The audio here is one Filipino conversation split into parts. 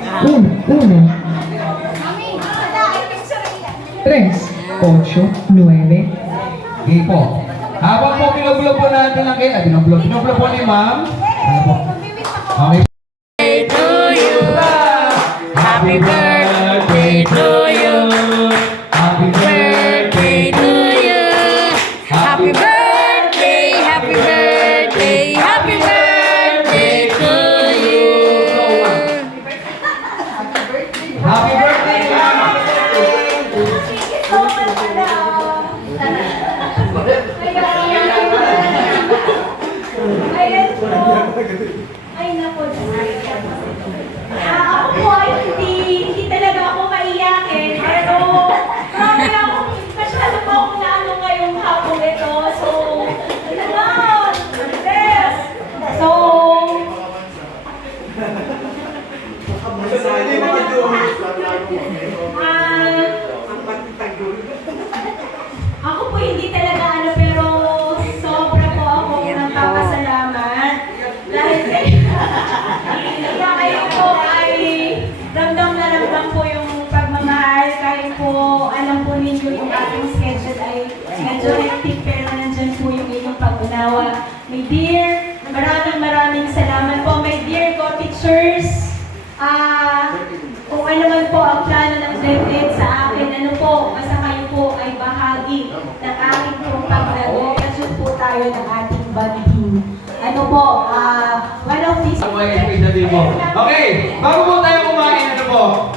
1, 3, 8, 9. Sige po. Habang po binubulog po natin ang kaya, binubulog po ni ma'am. Ano po? Okay. Happy birthday to you. Happy Birthday to you. Happy birthday, happy birthday, happy birthday to you. Happy birthday, ma'am. Ayan po. Ay, naku. Ako po ay hindi talaga ako maiyakin. Pero, marami akong, masyado po akong naano ngayong hapong ito. So, ano lang? Yes! So, ako po hindi talaga ano, pero sobra po ako ng papasalamat. Dahil kayo po ay ramdam na ramdam po yung pagmamahal. Kahit po alam po ninyo yung ating schedule ay medyo hectic, pero nandyan po yung inyong pag-unawa. My dear, maraming salamat po. My dear co-teachers, kung ano man po ang plano ng DepEd sa akin, ano po, basta kayo po ay bahagi ng aking pong paglago. Kasi po tayo ng ating banding. Ano po, one of these... Okay, bago po tayo kumain, ano po,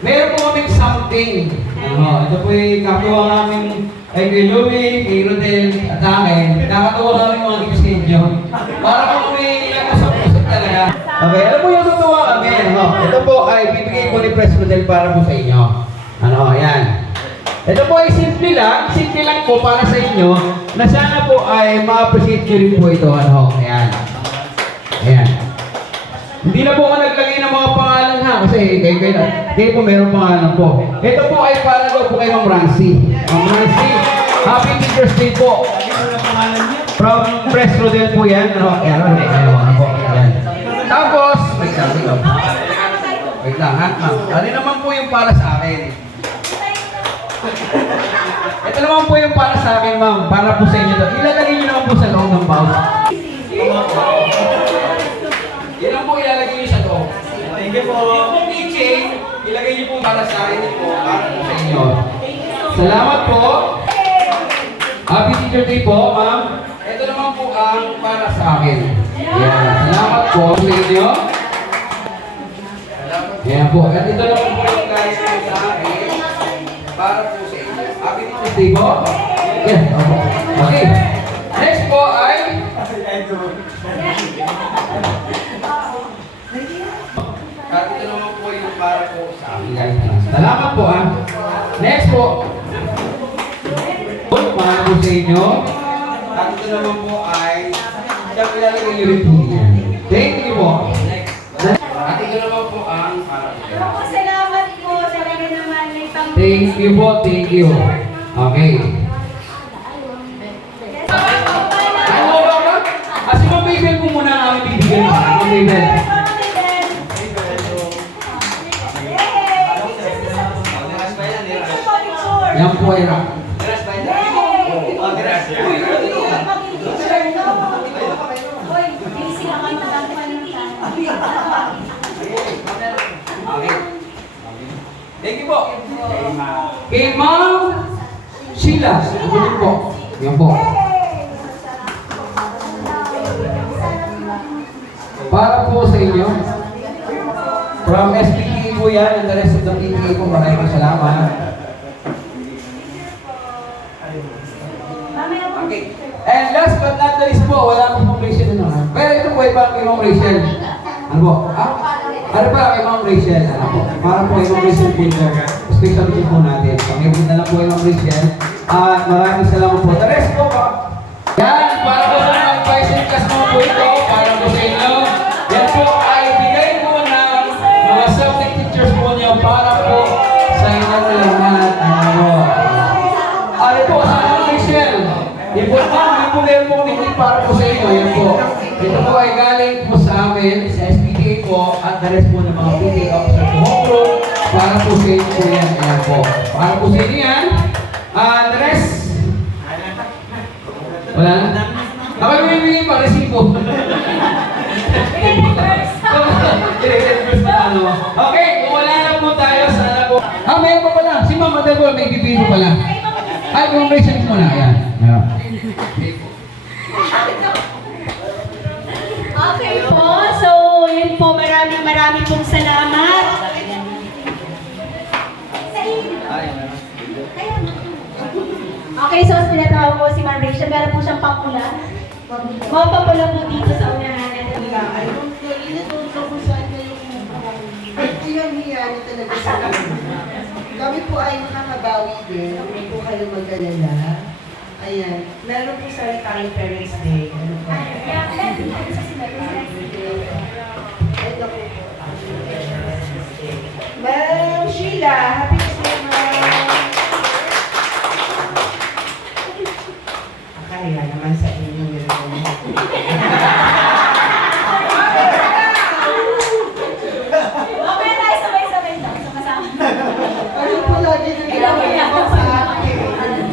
meron po kaming something. Ito po yung kakatuwa namin kay Louie, kay Rodel, at akin. Nakakatuwa namin mga gifts ninyo. Para po may nagusap-usap talaga. Okay, alam mo yung tutuwa kami. Ito po ay bibigay ko ni Pres Rodel para po sa inyo. Ayan. Ito po ay simple lang po para sa inyo, na sana po ay ma-appreciate nyo rin po ito. Ayan. Hindi na po ako naglagay ng mga pangalan ha, kasi kayo po meron pangalan po. Ito po ay para daw po kay Ma'am Rancy. Ma'am Rancy, Happy Teacher's Day po. From Pres Rodel po yan. Ayan po. Tapos, wait lang ha, ma'am. Ano naman po yung para sa akin? Ito naman po yung para sa akin, ma'am. Para po sa inyo to. Ilalagay nyo naman po sa loob ng pouch. Yan lang po ilalagay nyo sa loob. Thank you po. Yung po keychain, ilagay nyo po para sa akin po. Para po sa inyo. Salamat po. Happy Teacher Day po, ma'am. Ito naman po ang para sa akin. Yan. Salamat po sa inyo. Yan po. At ito naman po yung guys po sa akin. Para po sa inyo. Happy Teacher Day po. Yan. Okay. Next po ay... At ito naman po yung para po sa akin guys. Salamat po ah. Next po. Para po sa inyo. At ito naman po ay siyang ilalagay nyo rin po yan. Thank you po. At ito naman po ang para po sa inyo. Salamat po. Talaga naman may pang... Thank you po. Thank you. Okay. Ano ba ka? Kasi mabibel po muna ang aming bibigyan. Mabibel. Yan po ay rock. Thank you po. Kay Ma'am Sheila. Yan po. Yan po. Para po sa inyo. From SPTA po yan and the rest of the PTA po. Maraming salamat. Okay. And last but not the least po, wala pong Rachel ano. Pero ito po ay para kay Ma'am Rachel. Ano po? Ano para kay Ma'am Rachel? Ano po? Para po kay Ma'am Rachel po ito. Special gift po natin. Pag-ibig na lang po kay Ma'am Rachel. At maraming salamat po. The rest po pa. Yan, para po sa mga advice and class mo po ito. Para po sa inyo. Yan po ay bigay po ng mga subject teachers po niyo para po sa inyo na lahat. Ano po, sa Ma'am Rachel. Yan po, ma'am, yan po meron po para po sa inyo. Yan po. Ito po ay galing po sa amin, sa SPTA po, at the rest po ng mga PTA officer po home group. Para po sa inyo po yan. Ayan po. Para po sa inyo yan. The rest. Wala na? Ako yung bibigyan pa, resibo. Okay, kung wala na po tayo, sana po. Mayroon pa pala. Si Ma'am Adel may bibigyan pa pala. Ay, congratulations muna. Ayan. Ayan. Okay po, so yun po, maraming pong salamat. Okay, so tinatawag po si Ma'am Rachel, meron po siyang papula. Mga papula po dito sa unahan. Hiya niyo talaga sa kami. Kami po ay nakakabawi din. Huwag po kayo mag-alala. Ayan. Meron po sa Retiring Parents Day. Ano po? Ito po. Ma'am Sheila, happy birthday, ma'am. Akala naman sa inyo meron. Okay tayo, sabay-sabay lang. Sumasama. Ano po lagi nyo ginagawa sa akin?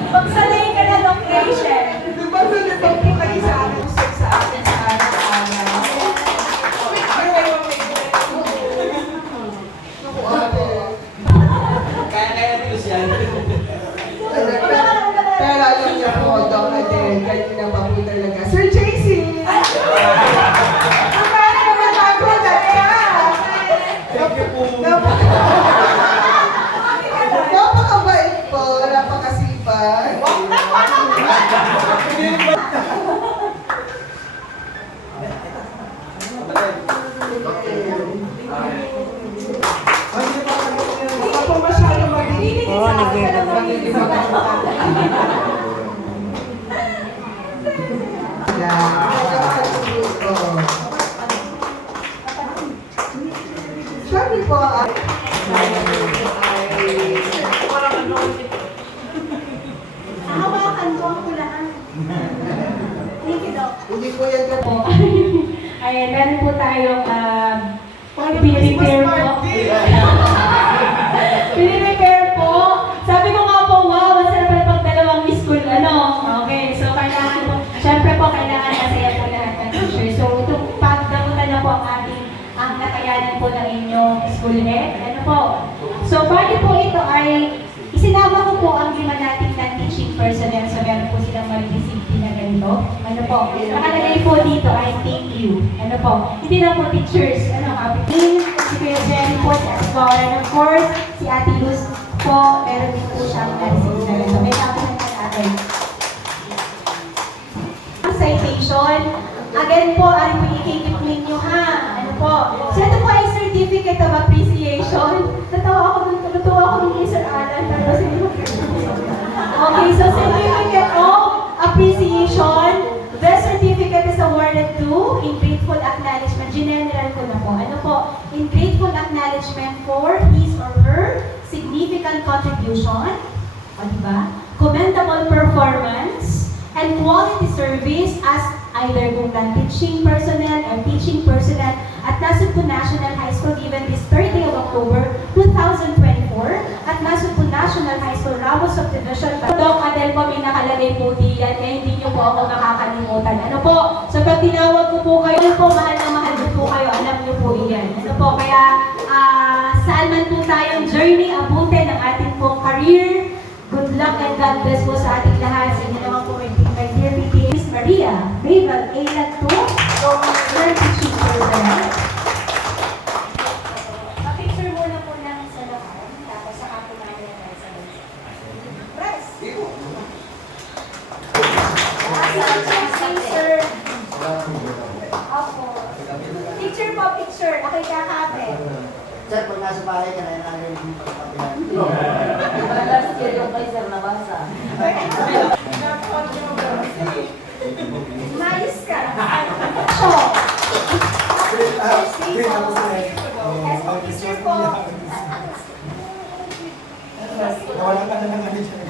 Magsanay ka na, Doc Rachel. Di ba nalibag po kayo sa akin sa akin sa araw-araw? Naku, ate. Kaya news yan. Pero alam niyo po, Doc Adel, kanina pa po talaga. Sir JC! Ang pala naman ako talaga! Napakabait po, napakasipag. Hindi po masyado magiging. Oo, Sabi po ay Hawakan ko ang kulaan. Thank you, Doc. hindi po yan Po. Ayan, meron po tayong pinipare po. Pinipare po. Sabi ko nga po, wow, masarap na pag dalawang miss school, ano. Okay, so kailangan po, syempre po, kailangan masaya po lahat ng teacher. So, itong pagdamutan na po ang nakayanan po ng inyong school head. Ano po? So, bali po ito ay, isinama ko po ang lima nating non-teaching personnel. So, meron po silang mag-receive na ganito. Ano po? Nakalagay po dito ay thank you. Ano po? Hindi na po teachers. Ano, Captain, si Kuya Jenny po, si Asgore, and of course, si Ate Luz po, meron din po siyang na-receive na ganito. May kapit na natin. Ang citation, again po, ano po ikikip ninyo ha? Ano po? So, ito po ay Certificate of Appreciation. Natawa ako nung kay Sir Alan, pero sige mo. Okay, so Certificate of Appreciation. The certificate is awarded to in grateful acknowledgement. General ko na po. Ano po? In grateful acknowledgement for his or her significant contribution, o diba? Commendable performance, and quality service as either kung non-teaching personnel or teaching personnel at Nasugbu National High School given this 30th of October 2024 at Nasugbu National High School Ramos Subdivision. Doc Adel po may nakalagay po diyan kaya hindi niyo po ako makakalimutan. Ano po? So pag tinawag ko po kayo, ano po, mahal na mahal ko po kayo, alam niyo po iyan. Ano po? Kaya saan man po tayong journey, abutin ng ating pong career. Good luck and God bless po sa ating lahat. Sa inyo naman po, my dear PTA, Miss Maria, Babel, Ayla 2, your teaching personnel. Pa-picture muna po ng sa lahat, tapos saka po namin tayo sa bansa. Press! Picture. Opo. Picture po, picture. Ako'y kakapit. Sir, pag nasa bahay ka na, nalagay yung pagkapilan. Last year yung kay Sir nabasa. Mayos ka. So, yes, po, picture po. Nawala ka na lang ano dyan.